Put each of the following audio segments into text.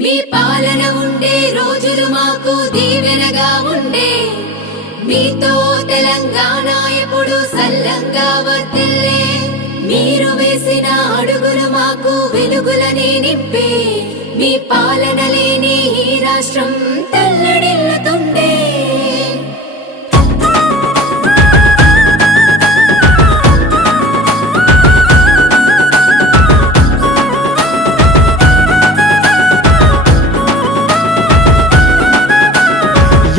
మీ పాలన ఉండే రోజులు మాకు దీవెనగా ఉండే, మీతో తెలంగాణ ఎప్పుడు సల్లంగా వర్తిల్లే. మీరు వేసిన అడుగులు మాకు వెలుగులని నింపే, మీ పాలన లేని ఈ రాష్ట్రం తల్లడిల్లుతుండే.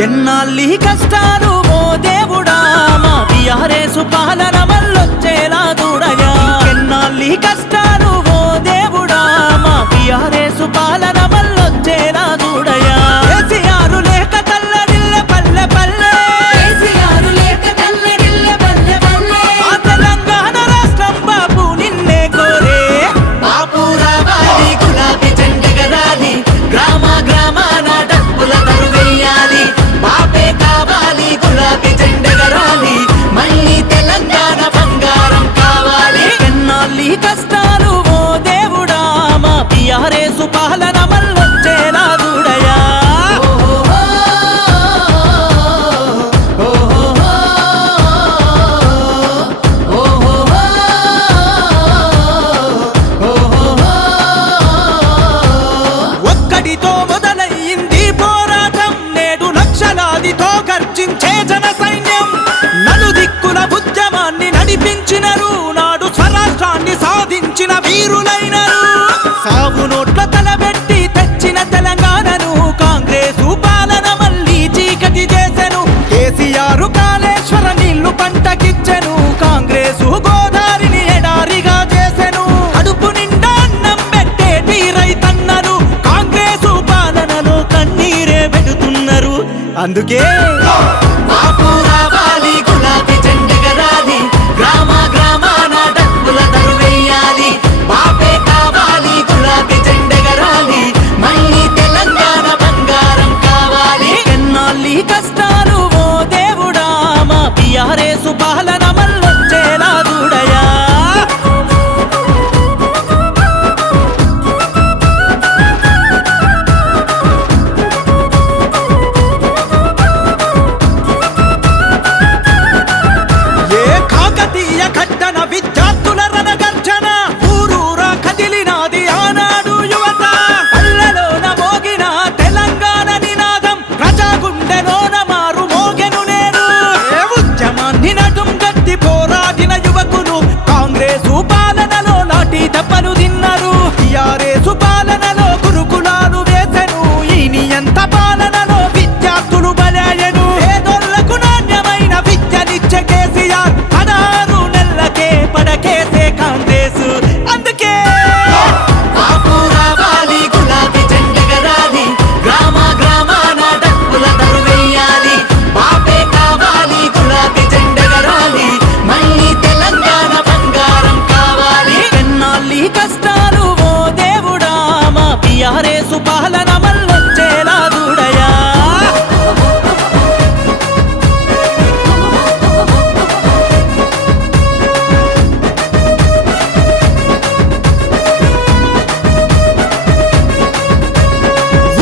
ఎన్నాళ్ళీ కష్టాలు ఓ దేవుడా, మా టీఆర్ఎస్ పాలన మళ్ళొచ్చేలా చూడగా. ఎన్నాళ్ళీ కష్టాలు ఓ దేవుడా, మా టీఆర్ఎస్ పాలన మళ్ళొచ్చేలా చూడగా. కేసీఆర్ లేక తల్లడిల్లె పల్లె పల్లె, కేసీఆర్ లేక తల్లడిల్లె పల్లె పల్లె. ఆ తెలంగాణ రాష్ట్రం బాపు నిన్నే కోరే. బాపు రావాలి, గులాబీ జెండెగరాలి, గ్రామ గ్రామాన డప్పుల దరువెయ్యాలి. బాపే కావాలి, గులాబీ జెండెగరాలి, మళ్ళీ తెలంగాణ బంగారం కావాలి. ఎన్నాళ్ళీ కష్టాలు ఓ దేవుడా, మా టీఆర్ఎస్ పాలన మళ్ళొచ్చేలా చూడయా. ఒక్కడితో మొదలయ్యింది పోరాటం, నేడు లక్షలాదితో గర్జించే జన సైన్యం. నలుదిక్కుల ఉద్యమాన్ని నడిపించినరు, నాడు స్వరాష్ట్రాన్ని సాధించిన వీరులైనరు. సాగు నోట్ల తలబెట్టి తెచ్చిన తెలంగాణను కాంగ్రెస్ పాలన మళ్ళీ చీకటి చేసెను. కేసీఆర్ కాళేశ్వర నీళ్లు పంటకిచ్చెను, కాంగ్రెస్ గోదావరిని ఎడారిగా చేసెను. కడుపు నిండా అన్నం పెట్టేటి రైతన్నలు కాంగ్రెస్ పాలనలో కన్నీరే పెడుతున్నారు. అందుకే బాపు రావాలి, గులాబీ జెండెగరాలి, గ్రామ గ్రామాన డప్పుల దరువెయ్యాలి. బాపే కావాలి, గులాబీ జెండెగరాలి, మళ్ళీ తెలంగాణ బంగారం కావాలి. ఎన్నాళ్ళీ కష్టాలు ఓ దేవుడా, మా టీఆర్ఎస్ పాలన మళ్ళొచ్చేలా చూడయా. ఏ కాకతీయ ఘట్టన విద్యార్థుల రణగర్జన, ఊరూరా కదిలినాది ఆనాడు యువత. పల్లెలోన మోగిన తెలంగాణ నినాదం, ప్రజా గుండెలోన మారు మోగెను నేడు. ఏ ఉద్యమాన్ని నడుం గట్టి పోరాడిన యువకులు కాంగ్రెసు పాలనలో నాటి దెబ్బలు తిన్నారు. టీఆర్ఎస్ పాలనలో గురుకులాలు వేసెను, ఈ నియంత పాలనలో విద్యార్థులు బలయ్యను. పేదోళ్లకు నాణ్యమైన విద్యనిచ్చే కేసీఆర్ 16 నెలలకే పడకేసే కాంగ్రెస్. అందుకే బాపు రావాలి, గులాబీ జెండెగరాలి, గ్రామ గ్రామాన డప్పుల దరువెయ్యాలి. బాపే కావాలి, గులాబీ జెండెగరాలి, మళ్ళీ తెలంగాణ బంగారం కావాలి. ఎన్నాళ్ళీ కష్టాలు ఓ దేవుడా, మా టీఆర్ఎస్ పాలన మళ్ళొచ్చేలా చూడయా.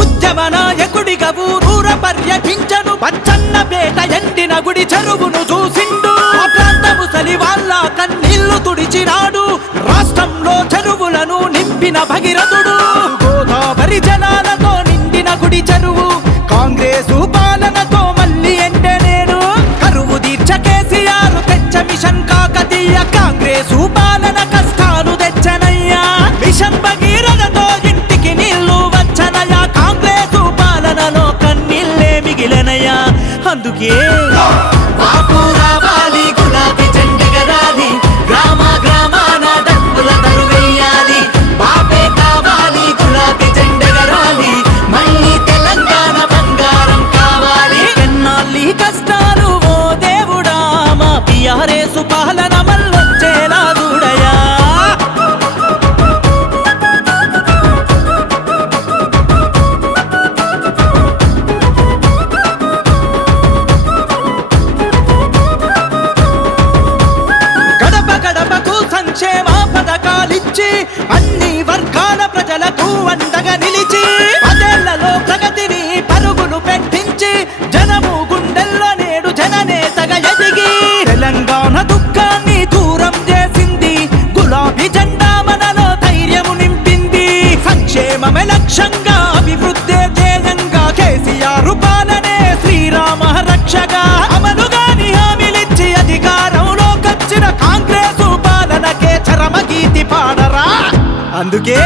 ఉద్యమ నాయకుడిగా ఊరూర పర్యటించను, పచ్చన్న పేట ఎండిన గుడి చెరువును చూసిండు. ఆ ప్రాంత ముసలి వాళ్ళ కన్నీళ్లు తుడిచినాడు, రాష్ట్రంలో చెరువులను నింపిన భగీరథుడు. గోదావరి జలాలతో నిండిన గుడి చెరువు కాంగ్రెసు పాలనతో మళ్ళీ ఎండనేడు. కరువు తీర్చ కేసీఆర్ తెచ్చ మిషన్ కాకతీయ, కాంగ్రెసు పాలన కష్టాలు తెచ్చనయ్యా. మిషన్ భగీరథతో ఇంటికి నీళ్లు వచ్చనయ్యా, కాంగ్రెసు పాలనలో కన్నీళ్ళే మిగిలనయ్యా. అందుకే బాపు రావాలి, గులాబీ జెండెగరాలి, గ్రామ గ్రామాన డప్పుల దరువెయ్యాలి. బాపే కావాలి, గులాబీ జెండెగరాలి, మళ్ళీ తెలంగాణ బంగారం కావాలి. ఎన్నాళ్ళీ కష్టాలు ఓ దేవుడా, మా టీఆర్ఎస్ పాలన మళ్ళొచ్చేలా చూడయా. లక్ష్యంగా అభివృద్ధి ధ్యేయంగా కేసీఆర్ పాలనే శ్రీరామ రక్షగా అమలుగాని హామీలిచ్చి అధికారంలోకొచ్చిన కాంగ్రెసు పాలనకే చరమగీతి పాడరా. అందుకే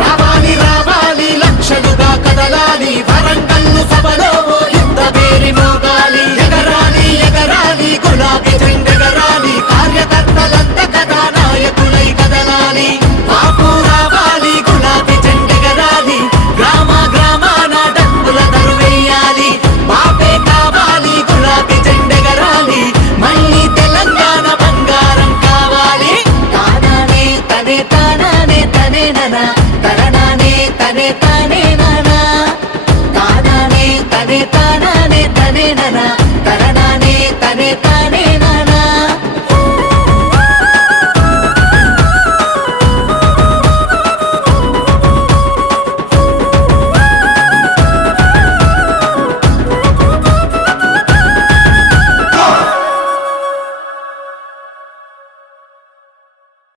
రావాలి రావాలి లక్షలుగా కదలాలి వరంగల్లు సభలో ఓ యుద్ధ పేరి మోగాలి ఎగరాలి ఎగరాలి గులాబీ జెండెగరాలి కార్యకర్తలంతా కదా నాయకులై కదలాలి బాపు రావాలి గులాబీ జెండెగరాలి గ్రామ గ్రామాన డప్పుల దరువేయాలి బాపే కావాలి గులాబీ జెండెగరాలి మళ్ళీ తెలంగాణ బంగారం కావాలి తానానే తనే తానానే తనే ననా తరణానే తనే తానే నానా తానానే తనే